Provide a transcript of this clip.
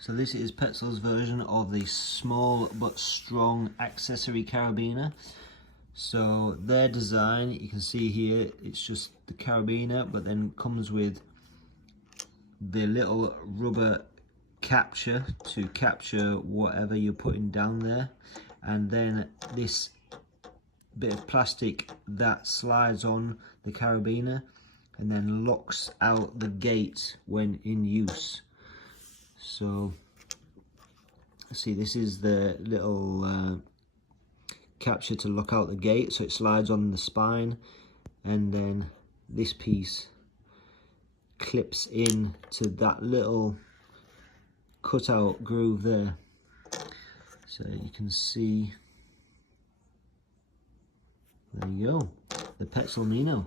So this is PETZL's version of the small but strong accessory carabiner. So their design, you can see here, it's just the carabiner, but then comes with the little rubber capture to capture whatever you're putting down there, and then this bit of plastic that slides on the carabiner and then locks out the gate when in use. So see, this is the little capture to lock out the gate, so it slides on the spine, and then this piece clips in to that little cutout groove there. So you can see, there you go, the PETZL MINO.